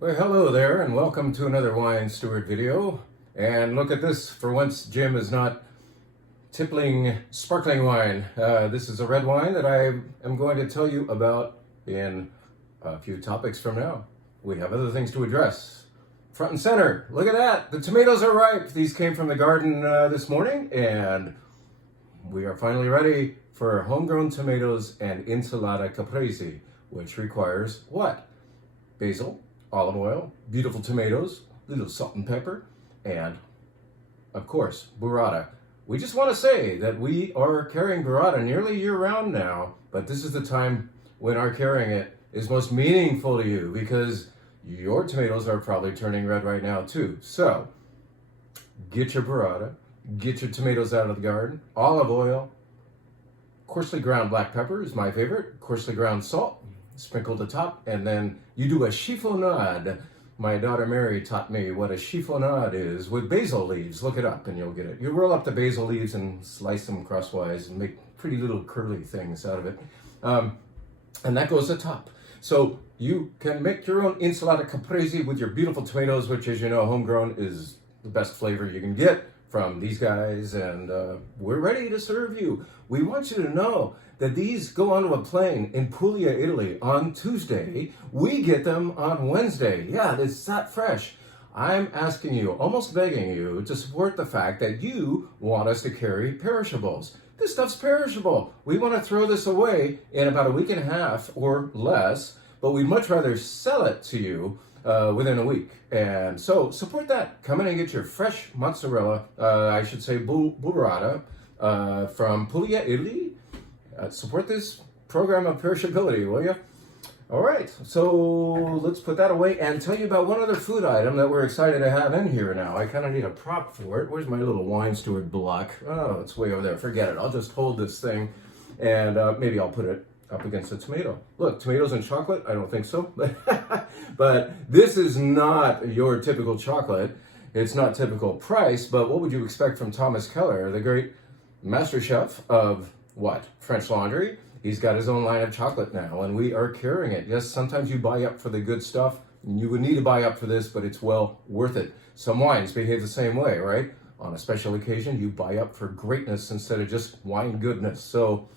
Well, hello there, and welcome to another Wine Steward video. And look at this, for once Jim is not tippling sparkling wine. This is a red wine that I am going to tell you about in a few topics from now. We have other things to address. Front and center, look at that, the tomatoes are ripe. These came from the garden this morning, and we are finally ready for homegrown tomatoes and insalata caprese, which requires what? Basil, olive oil, beautiful tomatoes, a little salt and pepper, and of course, burrata. We just want to say that we are carrying burrata nearly year-round now, but this is the time when our carrying it is most meaningful to you because your tomatoes are probably turning red right now too. So, get your burrata, get your tomatoes out of the garden, olive oil, coarsely ground black pepper is my favorite, coarsely ground salt, sprinkled atop, and then you do a chiffonade. My daughter Mary taught me what a chiffonade is with basil leaves. Look it up and you'll get it. You roll up the basil leaves and slice them crosswise and make pretty little curly things out of it. And that goes atop. So you can make your own insalata caprese with your beautiful tomatoes, which, as you know, homegrown is the best flavor you can get from these guys, and we're ready to serve you. We want you to know that these go onto a plane in Puglia, Italy on Tuesday. We get them on Wednesday. Yeah, it's that fresh. I'm asking you, almost begging you, to support the fact that you want us to carry perishables. This stuff's perishable. We want to throw this away in about a week and a half or less, but we'd much rather sell it to you within a week. And so support that. Come in and get your fresh mozzarella, I should say burrata, from Puglia, Italy. Support this program of perishability, will you? All right, so let's put that away and tell you about one other food item that we're excited to have in here now. I kind of need a prop for it. Where's my little wine steward block? Oh, it's way over there. Forget it. I'll just hold this thing and maybe I'll put it up against a tomato. Look, tomatoes and chocolate? I don't think so. But this is not your typical chocolate. It's not typical price, but what would you expect from Thomas Keller, the great master chef of what? French Laundry? He's got his own line of chocolate now, and we are carrying it. Yes, sometimes you buy up for the good stuff. You would need to buy up for this, but it's well worth it. Some wines behave the same way, right? On a special occasion, you buy up for greatness instead of just wine goodness. So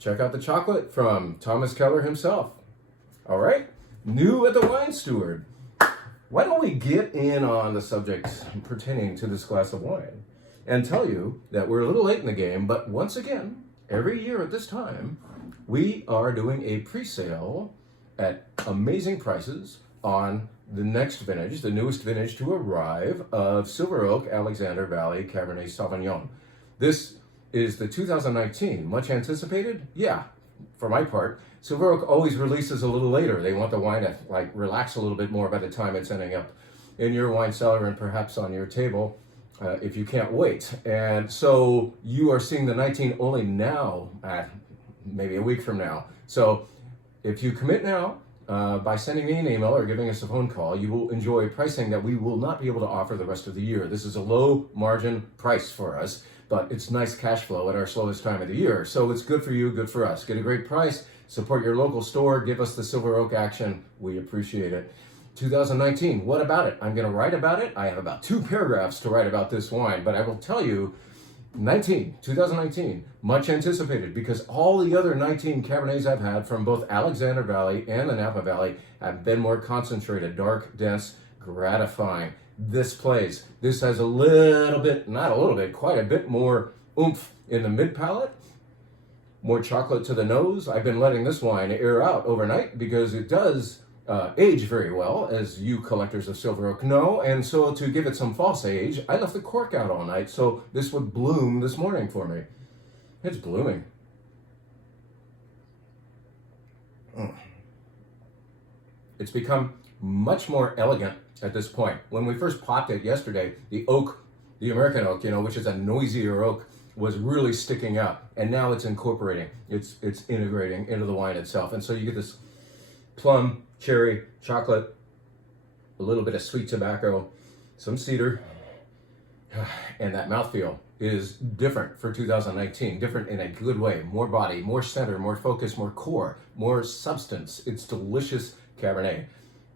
check out the chocolate from Thomas Keller himself. All right? New at the Wine Steward. Why don't we get in on the subject pertaining to this glass of wine and tell you that we're a little late in the game, but once again, every year at this time, we are doing a pre-sale at amazing prices on the next vintage, the newest vintage to arrive of Silver Oak Alexander Valley Cabernet Sauvignon. This is the 2019, much anticipated? Yeah, for my part. Silver Oak always releases a little later. They want the wine to relax a little bit more by the time it's ending up in your wine cellar and perhaps on your table. If you can't wait. And so you are seeing the 19 only now, maybe a week from now. So if you commit now, by sending me an email or giving us a phone call, you will enjoy pricing that we will not be able to offer the rest of the year. This is a low margin price for us, but it's nice cash flow at our slowest time of the year. So it's good for you, good for us. Get a great price, support your local store, give us the Silver Oak action. We appreciate it. 2019, what about it? I'm going to write about it. I have about 2 paragraphs to write about this wine, but I will tell you, 2019, much anticipated because all the other 19 Cabernets I've had from both Alexander Valley and the Napa Valley have been more concentrated, dark, dense, gratifying. This plays. This has a little bit, not a little bit, quite a bit more oomph in the mid-palate, more chocolate to the nose. I've been letting this wine air out overnight because it does age very well, as you collectors of Silver Oak know, and so to give it some false age, I left the cork out all night, so this would bloom this morning for me. It's blooming. It's become much more elegant at this point. When we first popped it yesterday, the oak, the American oak, which is a noisier oak, was really sticking out, and now it's incorporating, it's integrating into the wine itself, and so you get this plum, cherry, chocolate, a little bit of sweet tobacco, some cedar, and that mouthfeel is different for 2019, different in a good way. More body, more center, more focus, more core, more substance. It's delicious Cabernet.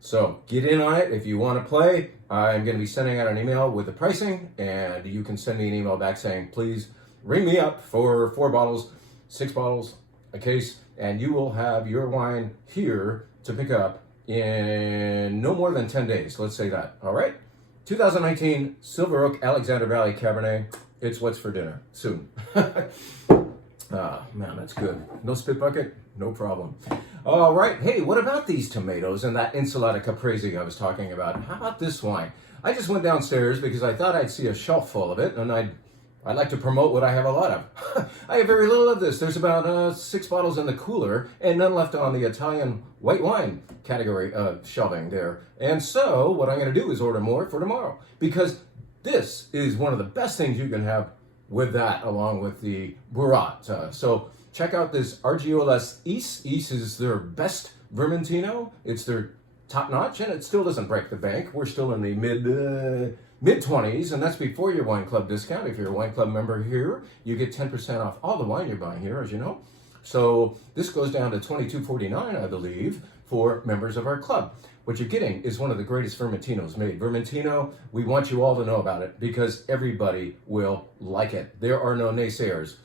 So get in on it if you want to play. I'm going to be sending out an email with the pricing, and you can send me an email back saying, please ring me up for 4 bottles, 6 bottles, a case, and you will have your wine here to pick up in no more than 10 days. Let's say that. All right? 2019 Silver Oak Alexander Valley Cabernet. It's what's for dinner soon. Ah, man, that's good. No spit bucket? No problem. All right. Hey, what about these tomatoes and that Insalata Caprese I was talking about? How about this wine? I just went downstairs because I thought I'd see a shelf full of it, and I'd like to promote what I have a lot of. I have very little of this. There's about 6 bottles in the cooler and none left on the Italian white wine category shelving there. And so what I'm going to do is order more for tomorrow, because this is one of the best things you can have with that, along with the Burrata. So check out this Argiolas Is. Is is their best Vermentino. It's their top notch, and it still doesn't break the bank. We're still in the mid-20s, and that's before your wine club discount. If you're a wine club member here, you get 10% off all the wine you're buying here, as you know. So this goes down to $22.49, I believe, for members of our club. What you're getting is one of the greatest Vermentinos made. Vermentino, we want you all to know about it because everybody will like it. There are no naysayers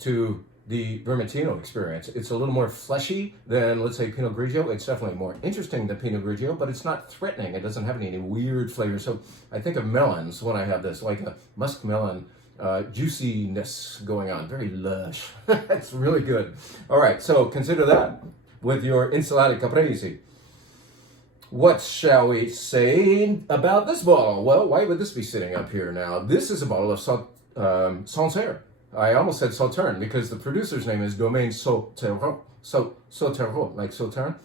to the Vermentino experience. It's a little more fleshy than, let's say, Pinot Grigio. It's definitely more interesting than Pinot Grigio, but it's not threatening. It doesn't have any weird flavors. So I think of melons when I have this, like a musk melon juiciness going on. Very lush. That's really good. All right, so consider that with your Insalata Caprese. What shall we say about this bottle? Well, why would this be sitting up here now? This is a bottle of Sancerre. I almost said Sauterne because the producer's name is Domaine Sauterreau, like Sauterne.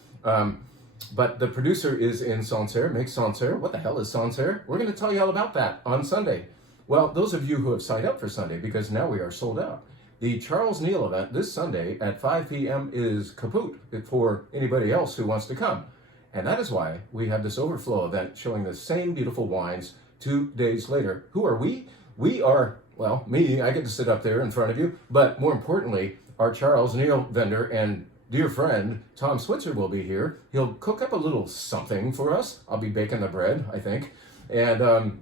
But the producer is in Sancerre, makes Sancerre. What the hell is Sancerre? We're going to tell you all about that on Sunday. Well, those of you who have signed up for Sunday, because now we are sold out. The Charles Neal event this Sunday at 5 p.m. is kaput for anybody else who wants to come. And that is why we have this overflow event showing the same beautiful wines 2 days later. Who are we? We are, well, me, I get to sit up there in front of you, but more importantly, our Charles Neal vendor and dear friend, Tom Switzer, will be here. He'll cook up a little something for us. I'll be baking the bread, I think. And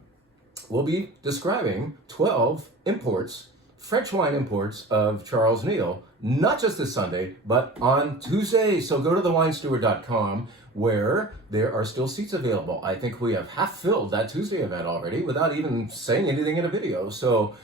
we'll be describing 12 imports, French wine imports of Charles Neal, not just this Sunday, but on Tuesday. So go to thewinesteward.com, where there are still seats available. I think we have half filled that Tuesday event already without even saying anything in a video. So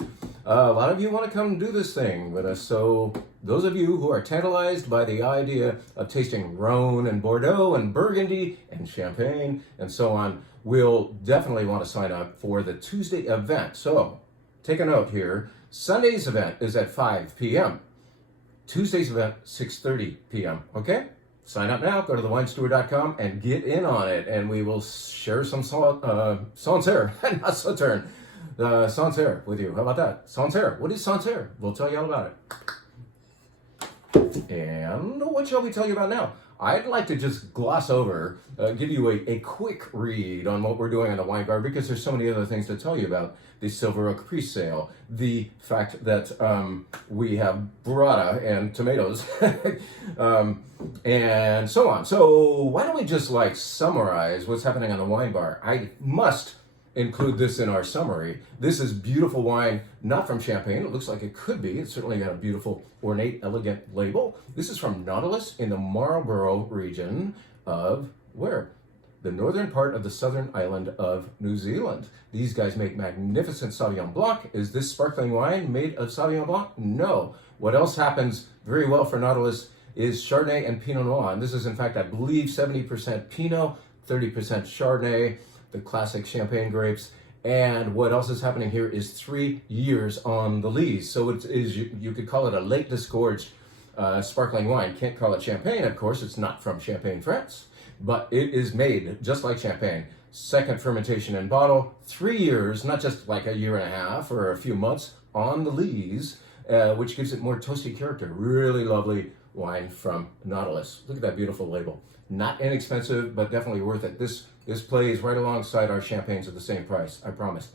a lot of you want to come do this thing with us. So those of you who are tantalized by the idea of tasting Rhone and Bordeaux and Burgundy and Champagne and so on, will definitely want to sign up for the Tuesday event. So take a note here. Sunday's event is at 5 p.m. Tuesday's event, 6:30 p.m. Okay? Sign up now, go to thewinesteward.com and get in on it, and we will share some Sancerre, not Sauterne, Sancerre with you. How about that? Sancerre. What is Sancerre? We'll tell you all about it. And what shall we tell you about now? I'd like to just gloss over, give you a quick read on what we're doing on the wine bar, because there's so many other things to tell you about. The Silver Oak pre-sale, the fact that we have burrata and tomatoes, and so on. So why don't we just summarize what's happening on the wine bar? I must include this in our summary. This is beautiful wine, not from Champagne. It looks like it could be. It's certainly got a beautiful, ornate, elegant label. This is from Nautilus in the Marlborough region of where? The northern part of the southern island of New Zealand. These guys make magnificent Sauvignon Blanc. Is this sparkling wine made of Sauvignon Blanc? No. What else happens very well for Nautilus is Chardonnay and Pinot Noir. And this is, in fact, I believe 70% Pinot, 30% Chardonnay, the classic Champagne grapes. And what else is happening here is 3 years on the lees. So it is, you could call it a late disgorged sparkling wine. Can't call it Champagne, of course. It's not from Champagne, France. But it is made just like Champagne. Second fermentation in bottle, 3 years, not just like a year and a half or a few months on the lees, which gives it more toasty character. Really lovely wine from Nautilus. Look at that beautiful label. Not inexpensive, but definitely worth it. This plays right alongside our champagnes at the same price, I promise.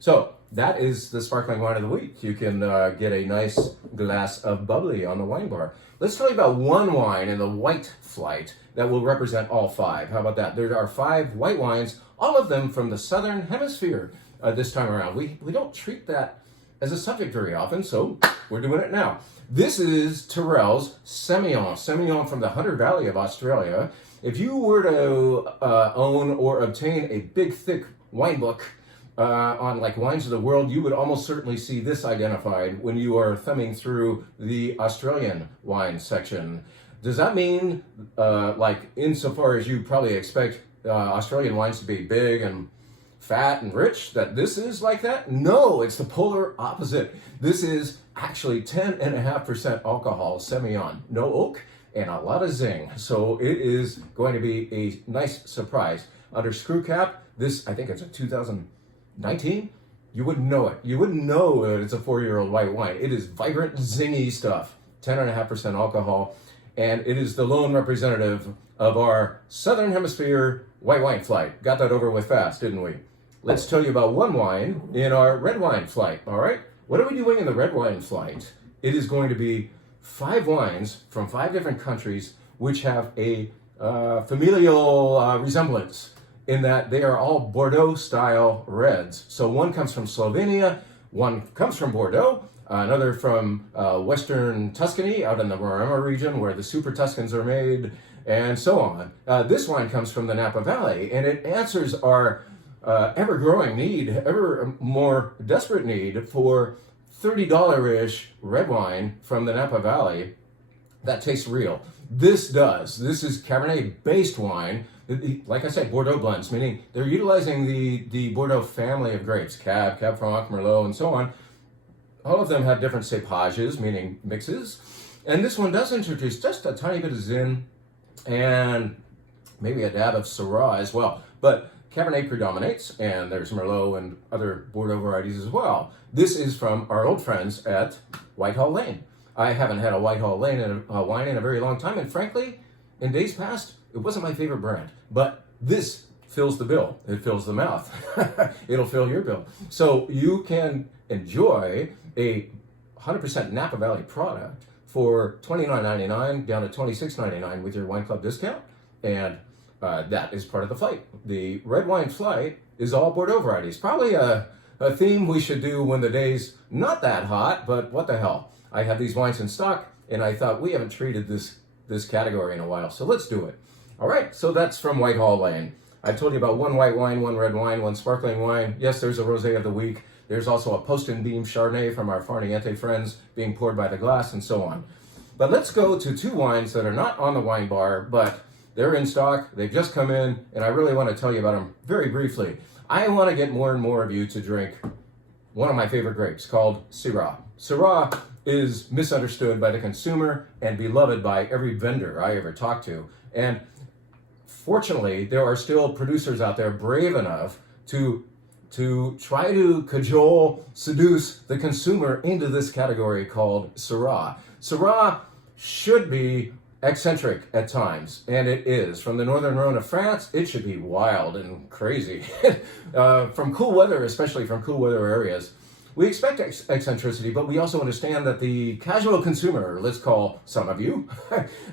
So that is the sparkling wine of the week. You can get a nice glass of bubbly on the wine bar. Let's tell you about one wine in the white flight that will represent all five. How about that? There are 5 white wines, all of them from the Southern Hemisphere this time around. We don't treat that as a subject very often, so we're doing it now. This is Tyrrell's Semillon. Semillon from the Hunter Valley of Australia. If you were to own or obtain a big, thick wine book on like wines of the world, you would almost certainly see this identified when you are thumbing through the Australian wine section. Does that mean, like insofar as you probably expect Australian wines to be big and fat and rich, that this is like that? No, it's the polar opposite. This is actually 10.5% alcohol, Semillon. No oak and a lot of zing. So it is going to be a nice surprise. Under screw cap, this, I think it's a 2019. You wouldn't know it. You wouldn't know that it's a 4-year-old white wine. It is vibrant, zingy stuff. 10.5% alcohol. And it is the lone representative of our Southern Hemisphere white wine flight. Got that over with fast, didn't we? Let's tell you about one wine in our red wine flight, all right? What are we doing in the red wine flight? It is going to be 5 wines from 5 different countries which have a familial resemblance in that they are all Bordeaux-style reds. So one comes from Slovenia, one comes from Bordeaux, another from western Tuscany, out in the Burrata region where the Super Tuscans are made, and so on. This wine comes from the Napa Valley, and it answers our ever-growing need, ever more desperate need for $30-ish red wine from the Napa Valley that tastes real. This does. This is Cabernet-based wine. Like I said, Bordeaux blends, meaning they're utilizing the Bordeaux family of grapes, Cab, Cab Franc, Merlot, and so on. All of them have different cepages, meaning mixes. And this one does introduce just a tiny bit of Zin and maybe a dab of Syrah as well. But Cabernet predominates, and there's Merlot and other Bordeaux varieties as well. This is from our old friends at Whitehall Lane. I haven't had a Whitehall Lane wine in a very long time, and frankly, in days past, it wasn't my favorite brand. But this fills the bill. It fills the mouth. It'll fill your bill. So you can enjoy a 100% Napa Valley product for $29.99 down to $26.99 with your wine club discount, and that is part of the flight. The red wine flight is all Bordeaux varieties. Probably a theme we should do when the day's not that hot, but what the hell. I have these wines in stock, and I thought we haven't treated this category in a while, so let's do it. All right, so that's from Whitehall Lane. I told you about one white wine, one red wine, one sparkling wine. Yes, there's a rosé of the week. There's also a Post and Beam Chardonnay from our Farniente friends being poured by the glass, and so on. But let's go to 2 wines that are not on the wine bar, but they're in stock. They've just come in, and I really want to tell you about them very briefly. I want to get more and more of you to drink one of my favorite grapes called Syrah. Syrah is misunderstood by the consumer and beloved by every vendor I ever talked to. And fortunately, there are still producers out there brave enough to try to cajole, seduce the consumer into this category called Syrah. Syrah should be eccentric at times, and it is. From the northern Rhone of France, it should be wild and crazy. From cool weather, especially from cool weather areas, we expect eccentricity, but we also understand that the casual consumer, let's call some of you,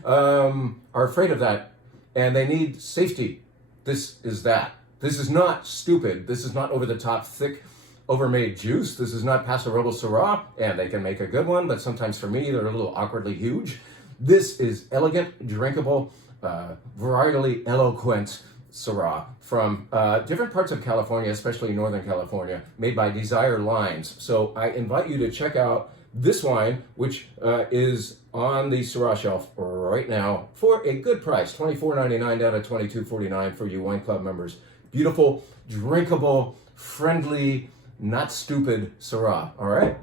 are afraid of that, and they need safety. This is that. This is not stupid. This is not over-the-top, thick, overmade juice. This is not Paso Robles Syrah, and they can make a good one, but sometimes for me, they're a little awkwardly huge. This is elegant, drinkable, varietally eloquent Syrah from different parts of California, especially Northern California, made by Desire Lines. So I invite you to check out this wine, which is on the Syrah shelf right now for a good price, $24.99 down to $22.49 for you wine club members. Beautiful, drinkable, friendly, not stupid Syrah, all right?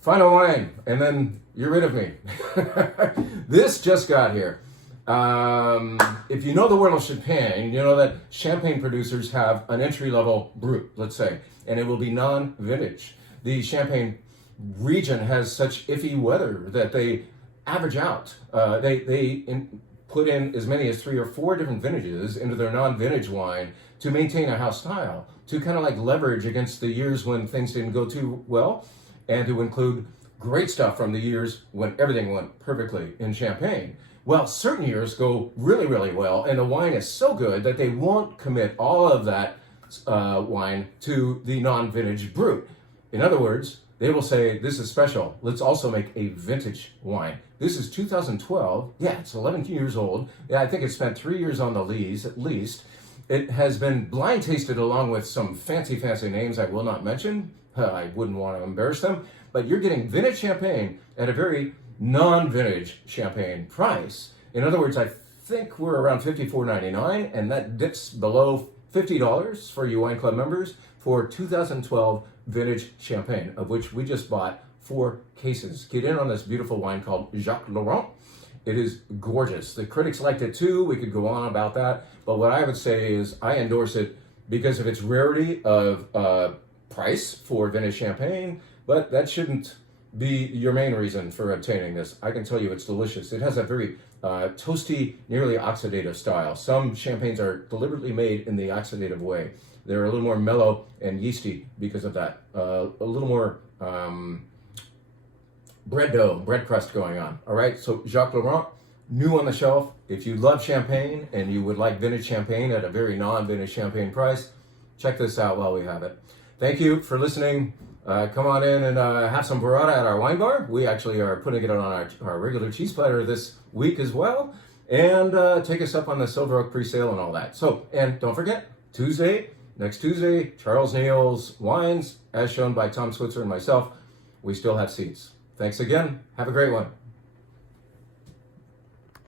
Final wine, and then you're rid of me. This just got here. If you know the world of champagne, you know that champagne producers have an entry-level brut, let's say, and it will be non-vintage. The Champagne region has such iffy weather that they average out. They put in as many as 3 or 4 different vintages into their non-vintage wine to maintain a house style, to kind of like leverage against the years when things didn't go too well, and to include great stuff from the years when everything went perfectly in Champagne. Well, certain years go really, really well, and the wine is so good that they won't commit all of that wine to the non-vintage brut. In other words, they will say, this is special. Let's also make a vintage wine. This is 2012. Yeah, it's 11 years old. Yeah, I think it spent 3 years on the lees at least. It has been blind tasted along with some fancy names I will not mention. I wouldn't want to embarrass them. But you're getting vintage champagne at a very non-vintage champagne price. In other words, I think we're around $54.99, and that dips below $50 for you wine club members for 2012 vintage champagne, of which we just bought 4 cases. Get in on this beautiful wine called Jacques Laurent. It is gorgeous. The critics liked it too. We could go on about that, but what I would say is I endorse it because of its rarity of price for vintage champagne, but that shouldn't be your main reason for obtaining this. I can tell you it's delicious. It has a very toasty, nearly oxidative style. Some champagnes are deliberately made in the oxidative way. They're a little more mellow and yeasty because of that. A little more bread crust going on. All right, so Jacques Laurent, new on the shelf. If you love champagne and you would like vintage champagne at a very non-vintage champagne price, check this out while we have it. Thank you for listening. Come on in and have some burrata at our wine bar. We actually are putting it on our regular cheese platter this week as well. And take us up on the Silver Oak pre-sale and all that. So, and don't forget, next Tuesday, Charles Neal's Wines, as shown by Tom Switzer and myself. We still have seats. Thanks again. Have a great one.